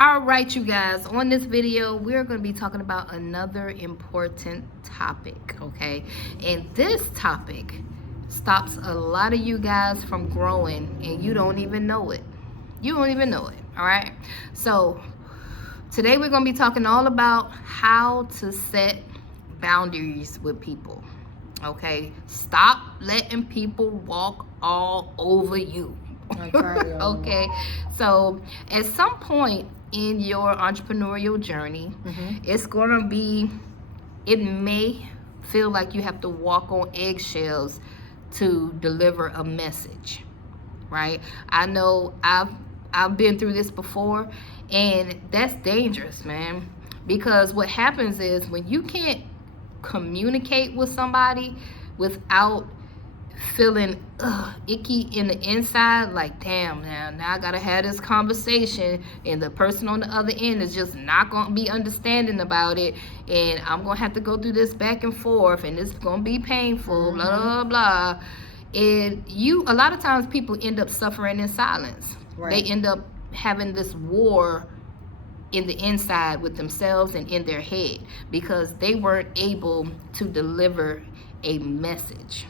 All right, you guys, on this video, we're going to be talking about another important topic, okay? And this topic stops a lot of you guys from growing, and you don't even know it. You don't even know it, all right? So, today we're going to be talking all about how to set boundaries with people, okay? Stop letting people walk all over you. Okay, so at some point in your entrepreneurial journey, it's gonna be, it may feel like you have to walk on eggshells to deliver a message, right? I know I've been through this before, and that's dangerous, man, because what happens is when you can't communicate with somebody without feeling icky in the inside, like, damn, now I gotta have this conversation, and the person on the other end is just not gonna be understanding about it, and I'm gonna have to go through this back and forth, and it's gonna be painful, blah blah blah. And a lot of times people end up suffering in silence. They end up having this war in the inside with themselves and in their head because they weren't able to deliver a message.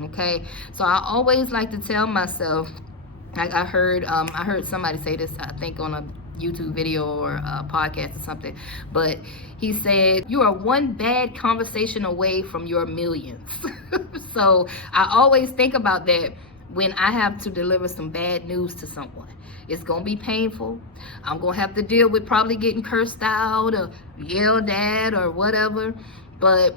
Okay, so I always like to tell myself, I heard somebody say this, I think on a YouTube video or a podcast or something, but he said, you are one bad conversation away from your millions. So I always think about that when I have to deliver some bad news to someone. It's gonna be painful. I'm gonna have to deal with probably getting cursed out or yelled at or whatever, but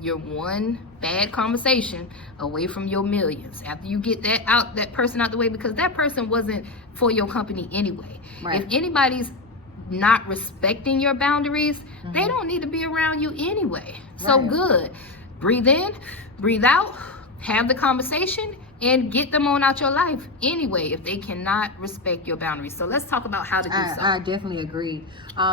you're one bad conversation away from your millions. After you get that person out the way, because that person wasn't for your company anyway. If anybody's not respecting your boundaries, they don't need to be around you anyway. So good. Breathe in, breathe out, have the conversation, and get them on out your life anyway if they cannot respect your boundaries. So let's talk about how to do so. I definitely agree.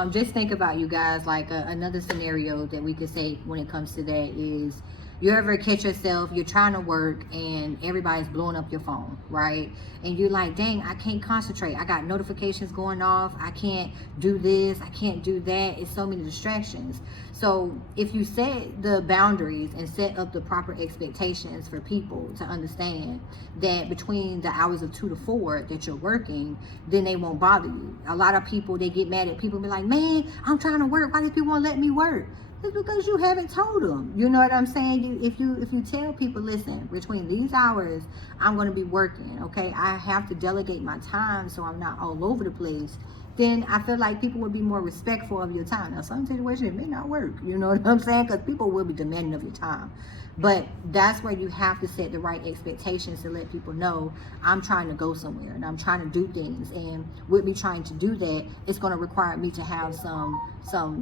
Just think about, you guys, like another scenario that we could say when it comes to that is, you ever catch yourself, you're trying to work and everybody's blowing up your phone, right? And you're like, dang, I can't concentrate. I got notifications going off. I can't do this. I can't do that. It's so many distractions. So if you set the boundaries and set up the proper expectations for people to understand that between the hours of 2 to 4 that you're working, then they won't bother you. A lot of people, they get mad at people and be like, man, I'm trying to work. Why do people won't let me work? It's because you haven't told them. You know what I'm saying? If you tell people, listen, between these hours, I'm going to be working, okay? I have to delegate my time so I'm not all over the place. Then I feel like people would be more respectful of your time. Now, some situations, it may not work. You know what I'm saying? Because people will be demanding of your time. But that's where you have to set the right expectations to let people know, I'm trying to go somewhere and I'm trying to do things. And with me trying to do that, it's going to require me to have some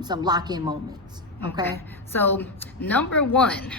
lock-in moments. Okay. So number one,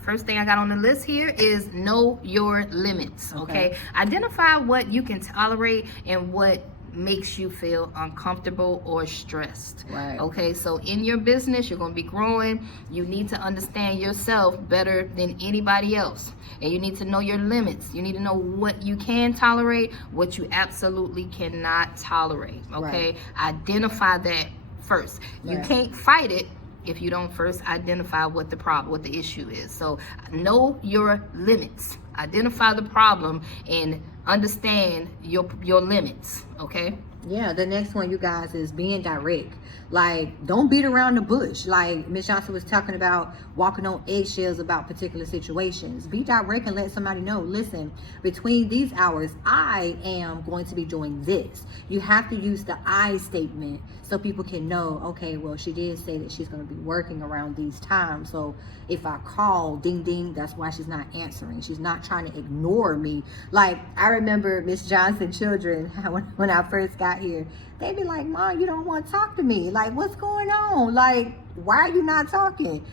first thing I got on the list here is know your limits. Okay. Identify what you can tolerate and what makes you feel uncomfortable or stressed. Okay, so in your business, you're going to be growing. You need to understand yourself better than anybody else, and you need to know your limits. You need to know what you can tolerate, what you absolutely cannot tolerate. Okay, identify that first. You can't fight it if you don't first identify what the problem, what the issue is. So know your limits, identify the problem, and understand your limits. Okay. Yeah, the next one, you guys, is being direct. Like, don't beat around the bush. Like Miss Johnson was talking about, walking on eggshells about particular situations. Be direct and let somebody know, listen, between these hours, I am going to be doing this. You have to use the I statement so people can know, okay, well, she did say that she's going to be working around these times. So if I call, ding, ding, that's why she's not answering. She's not trying to ignore me. Like, I remember Miss Johnson children, when I first got here, they'd be like, Mom, you don't want to talk to me. Like, what's going on? Like, why are you not talking?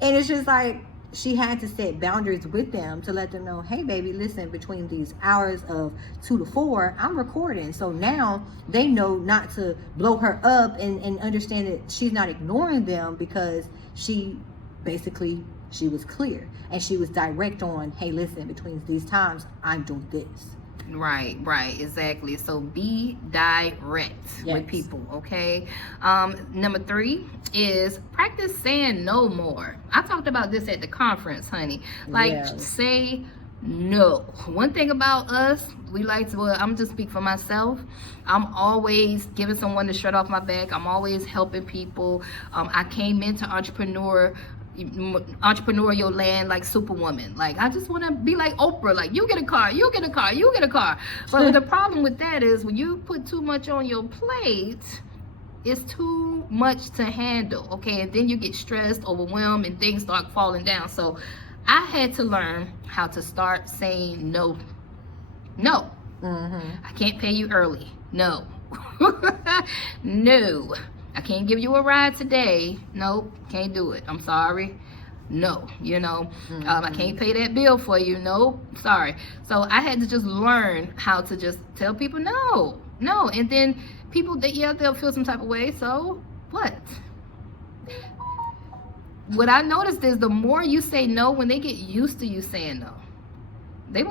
And it's just like, she had to set boundaries with them to let them know, hey, baby, listen, between these hours of 2 to 4, I'm recording. So now they know not to blow her up and understand that she's not ignoring them, because she was clear and she was direct on, hey, listen, between these times, I'm doing this. Right, exactly. So be direct Yes. with people, okay? Number 3 is practice saying no more. I talked about this at the conference, honey. Like, Yeah. say no. One thing about us, we like to, well, I'm just speak for myself. I'm always giving someone the shirt off my back. I'm always helping people. I came into entrepreneurial land like Superwoman. Like, I just want to be like Oprah. Like, you get a car, you get a car, you get a car. But the problem with that is when you put too much on your plate, it's too much to handle, okay? And then you get stressed, overwhelmed, and things start falling down. So I had to learn how to start saying no. No. I can't pay you early. No. No. I can't give you a ride today. Nope, can't do it. I'm sorry. No, I can't pay that bill for you. Nope, sorry. So I had to just learn how to just tell people no. And then people, they'll feel some type of way. So what? What I noticed is the more you say no, when they get used to you saying no, they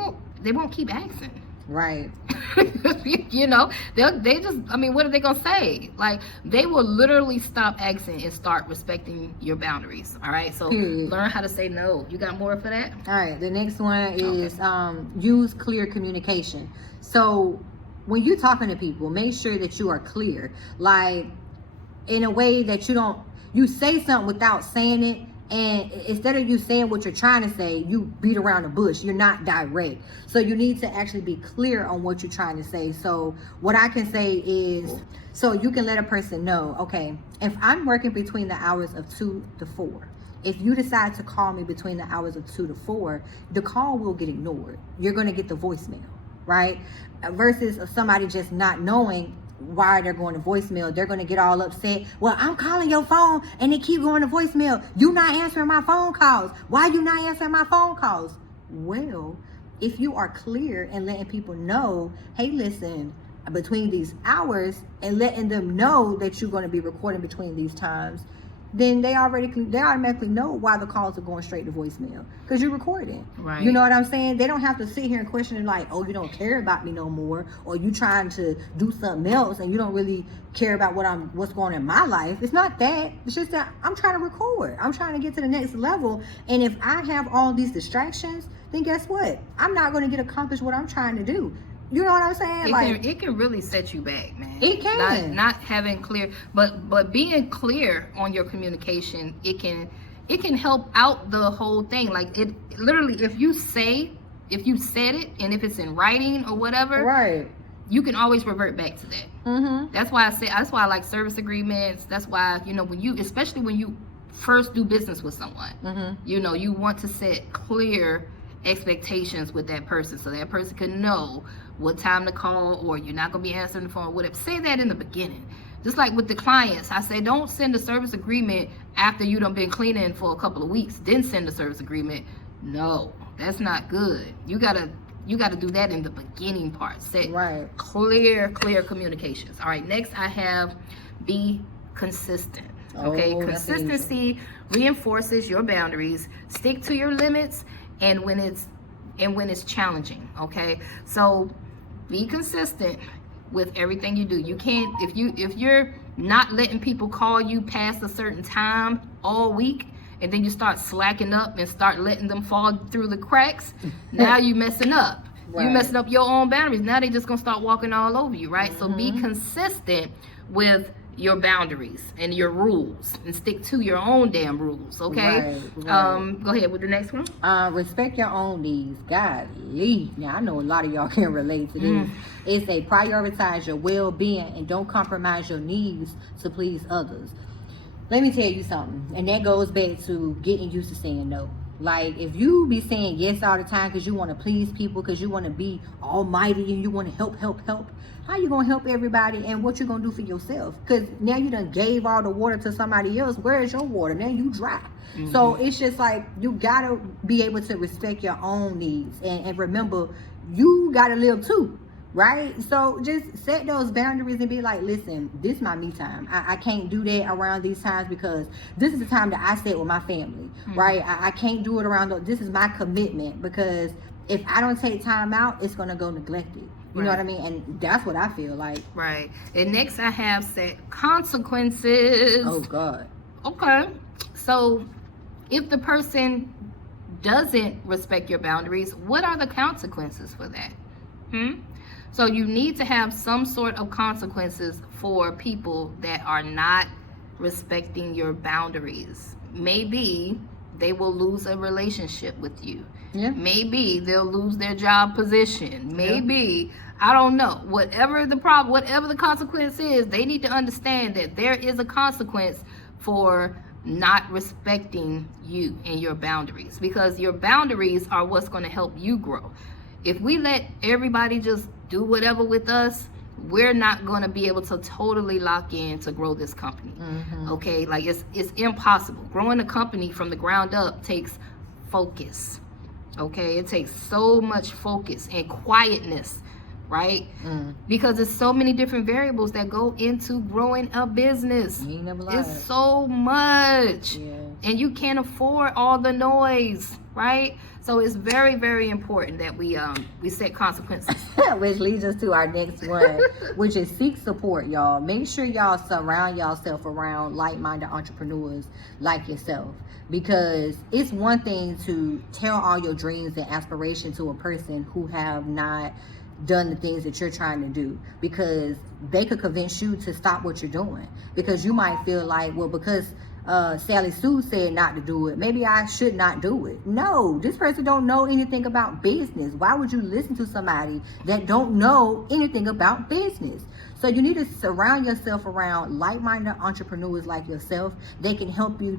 won't keep asking. Right. They just, I mean, what are they gonna say? Like, they will literally stop asking and start respecting your boundaries. All right, so learn how to say no. You got more for that? All right, the next one is use clear communication. So when you're talking to people, make sure that you are clear, like in a way that you say something without saying it. And instead of you saying what you're trying to say, you beat around the bush. You're not direct. So you need to actually be clear on what you're trying to say. So what I can say is, so you can let a person know, okay, if I'm working between the hours of 2 to 4, if you decide to call me between the hours of 2 to 4, the call will get ignored. You're going to get the voicemail, right? Versus somebody just not knowing why they're going to voicemail. They're going to get all upset. Well, I'm calling your phone and they keep going to voicemail. You not answering my phone calls. Why you not answering my phone calls? Well, if you are clear and letting people know, hey, listen, between these hours, and letting them know that you're going to be recording between these times, then they automatically know why the calls are going straight to voicemail, because you're recording. Right. You know what I'm saying? They don't have to sit here and question it like, oh, you don't care about me no more, or you trying to do something else and you don't really care about what's going on in my life. It's not that. It's just that I'm trying to record. I'm trying to get to the next level. And if I have all these distractions, then guess what? I'm not going to get accomplished what I'm trying to do. You know what I'm saying? It can really set you back, man. It can. Not having clear, but being clear on your communication, it can help out the whole thing. Like, it literally, if you said it, and if it's in writing or whatever, right, you can always revert back to that. That's why I like service agreements. That's why, especially when you first do business with someone, you want to set clear expectations with that person, so that person can know what time to call, or you're not going to be answering the phone, whatever. Say that in the beginning. Just like with the clients, I say, don't send a service agreement after you done been cleaning for a couple of weeks, then send a service agreement. No, that's not good. You gotta do that in the beginning part. Set clear communications. All right, next I have be consistent. Okay, consistency reinforces your boundaries. Stick to your limits, and when it's challenging. Okay, so be consistent with everything you do. You can't, if you're not letting people call you past a certain time all week, and then you start slacking up and start letting them fall through the cracks, now you messing up. You messing up your own boundaries. Now they just gonna start walking all over you, right? So be consistent with your boundaries and your rules, and stick to your own damn rules, okay? Right. Go ahead with the next one. Respect your own needs. Golly. Now, I know a lot of y'all can relate to this. It's a prioritize your well-being and don't compromise your needs to please others. Let me tell you something, and that goes back to getting used to saying no. Like, if you be saying yes all the time because you want to please people, because you want to be almighty and you want to help, how you going to help everybody, and what you going to do for yourself? Because now you done gave all the water to somebody else. Where is your water? Now you dry. So it's just like, you got to be able to respect your own needs. And remember, you got to live too. right? So just set those boundaries and be like, listen, this is my me time. I can't do that around these times because this is the time that I sit with my family, right? I can't do it around this is my commitment, because if I don't take time out, it's gonna go neglected. You know what I mean? And that's what I feel like. Right. And next I have set consequences. Oh God. Okay. So if the person doesn't respect your boundaries, what are the consequences for that? So you need to have some sort of consequences for people that are not respecting your boundaries. Maybe they will lose a relationship with you. Yeah. Maybe they'll lose their job position. Maybe, I don't know. Whatever the problem, whatever the consequence is, they need to understand that there is a consequence for not respecting you and your boundaries, because your boundaries are what's going to help you grow. If we let everybody just do whatever with us, we're not going to be able to totally lock in to grow this company. Okay, like it's impossible. Growing a company from the ground up takes focus. Okay, it takes so much focus and quietness, right? Because there's so many different variables that go into growing a business. You ain't never lied. It's so much. Yeah. And you can't afford all the noise, right? So it's very, very important that we set consequences. Which leads us to our next one, which is seek support, y'all. Make sure y'all surround yourself around like-minded entrepreneurs like yourself, because it's one thing to tell all your dreams and aspirations to a person who have not done the things that you're trying to do, because they could convince you to stop what you're doing, because you might feel like, well, because Sally Sue said not to do it, maybe I should not do it. No, this person don't know anything about business. Why would you listen to somebody that don't know anything about business? So you need to surround yourself around like-minded entrepreneurs like yourself. They can help you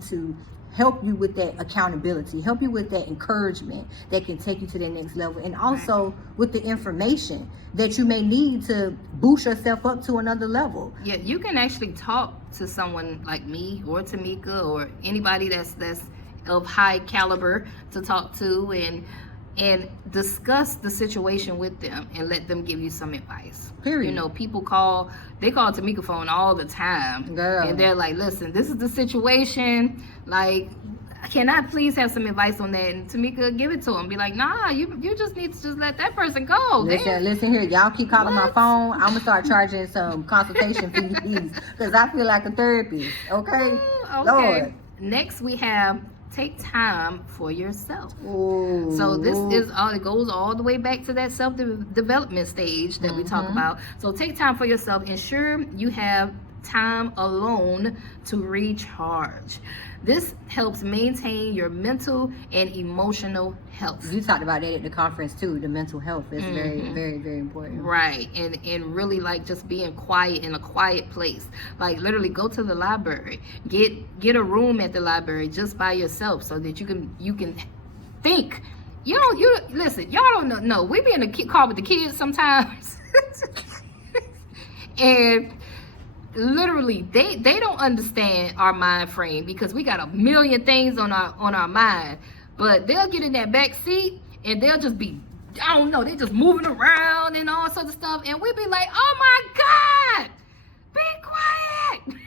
with that accountability, help you with that encouragement that can take you to the next level, and also with the information that you may need to boost yourself up to another level. Yeah, you can actually talk to someone like me or Tamika or anybody that's of high caliber to talk to, and discuss the situation with them and let them give you some advice. Period. You know, people call Tamika phone all the time. Girl. And they're like, listen, this is the situation. Like, can I please have some advice on that? And Tamika give it to them. Be like, nah, you just need to just let that person go. Listen here. Y'all keep calling my phone. I'm going to start charging some consultation fees, because I feel like a therapist. Okay? Okay. Lord. Next, we have take time for yourself. Ooh. So this is all, it goes all the way back to that self-development stage that we talk about. So take time for yourself. Ensure you have time alone to recharge. This helps maintain your mental and emotional health. You talked about that at the conference too. The mental health is very, very, very important. Right. And really like just being quiet in a quiet place. Like literally go to the library. Get a room at the library just by yourself, so that you can think. You listen, y'all don't know. We be in the car with the kids sometimes. And literally they don't understand our mind frame, because we got a million things on our mind. But they'll get in that back seat and they'll just be, I don't know, they just moving around and all sorts of stuff, and we be like, oh my God, be quiet.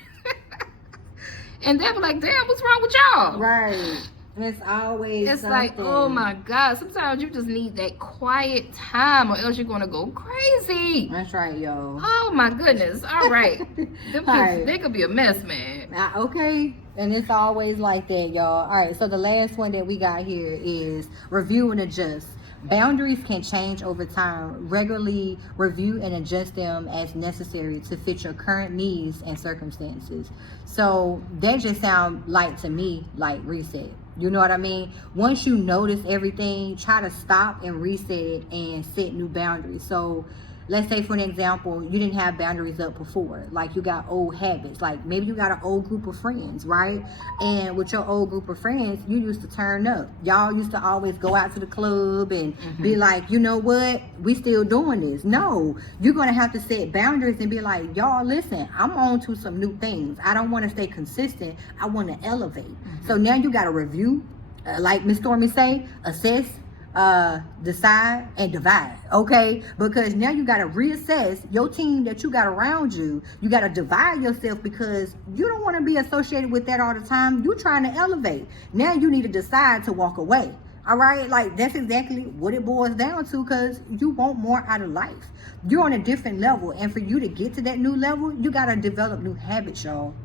And they'll be like, damn, what's wrong with y'all? Right. It's always It's something. like, oh my God, sometimes you just need that quiet time, or else you're gonna go crazy. That's right, yo. Oh my goodness. All right. Them kids, Right. they could be a mess, man. Okay, and it's always like that, y'all. All right, so the last one that we got here is review and adjust. Boundaries can change over time. Regularly review and adjust them as necessary to fit your current needs and circumstances. So that just sounds like, to me, like reset. You know what I mean? Once you notice everything, try to stop and reset it and set new boundaries. So let's say, for an example, you didn't have boundaries up before. Like, you got old habits. Like, maybe you got an old group of friends, right? And with your old group of friends, you used to turn up. Y'all used to always go out to the club and be like, you know what? We still doing this. No, you're going to have to set boundaries and be like, y'all, listen, I'm on to some new things. I don't want to stay consistent. I want to elevate. So now you got to review, like Miss Stormy say, assess, decide and divide, okay? Because now you got to reassess your team that you got around you. You got to divide yourself because you don't want to be associated with that all the time. You're trying to elevate. Now you need to decide to walk away. All right, like that's exactly what it boils down to, because you want more out of life. You're on a different level, and for you to get to that new level, you got to develop new habits, y'all.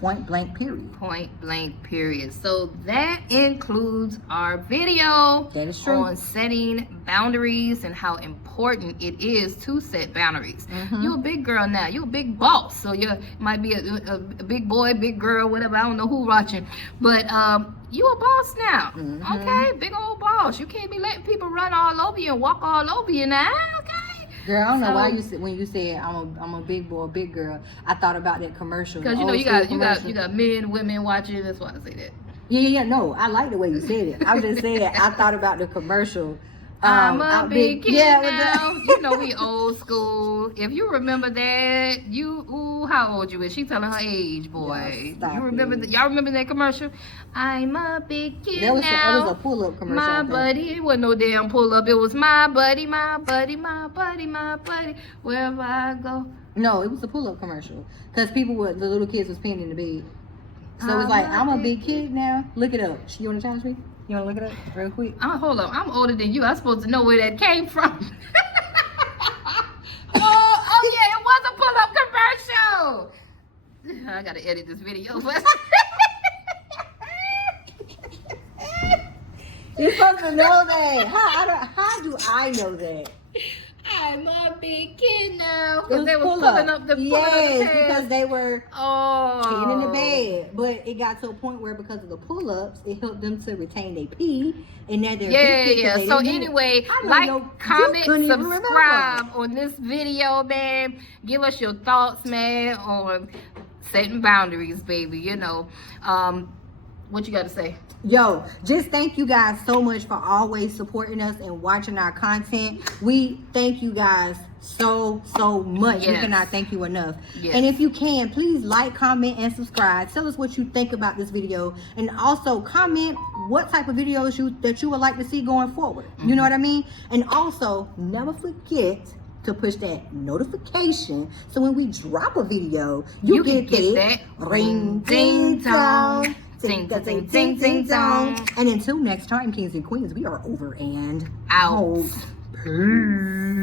Point blank, period. Point blank, period. So that includes our video That is true. on setting boundaries and how important it is to set boundaries. You're a big girl now. You're a big boss. So you might be a big boy, big girl, whatever. I don't know who watching, but you a boss now. Okay, big old boss. You can't be letting people run all over you and walk all over you now. Okay. Girl, I don't know why you said, when you said I'm a big boy, big girl, I thought about that commercial. Because you know you got men, women watching. That's why I say that. Yeah. No, I like the way you said it. I just said I thought about the commercial. I'm a big kid now. You know we old school. If you remember that, how old you is? She telling her age, boy. Yeah, you remember y'all remember that commercial? I'm a big kid that was now. That was a pull-up commercial. My buddy, it wasn't no damn pull-up. It was my buddy, my buddy, my buddy, my buddy. Wherever I go. No, it was a pull-up commercial because the little kids was peeing in the bed. So it's like I'm a big kid now. Look it up. You want to challenge me? You want to look it up real quick? Hold on. I'm older than you. I'm supposed to know where that came from. oh yeah, it was a pull-up commercial. I gotta edit this video. You're supposed to know that. How do I know that? I'm a big kid now. It was they were pull pulling up. up the because they were peeing in the Oh. bed. But it got to a point where because of the pull-ups, it helped them to retain their pee. And now they're big kids 'cause they So didn't do it. anyway, I know like, comment, couldn't even remember. subscribe on this video, man. Give us your thoughts, man, on setting boundaries, baby. You know, what you got to say? Yo, just thank you guys so much for always supporting us and watching our content. We thank you guys so much. We Yes. cannot thank you enough. Yes. And if you can, please like, comment, and subscribe. Tell us what you think about this video, and also comment what type of videos that you would like to see going forward. You know what I mean? And also, never forget to push that notification so when we drop a video, you get that ring ding ding dong. dong. Ding, ding, ding, ding, ding, dong. And until next time, kings and queens, we are over and Out. Peace.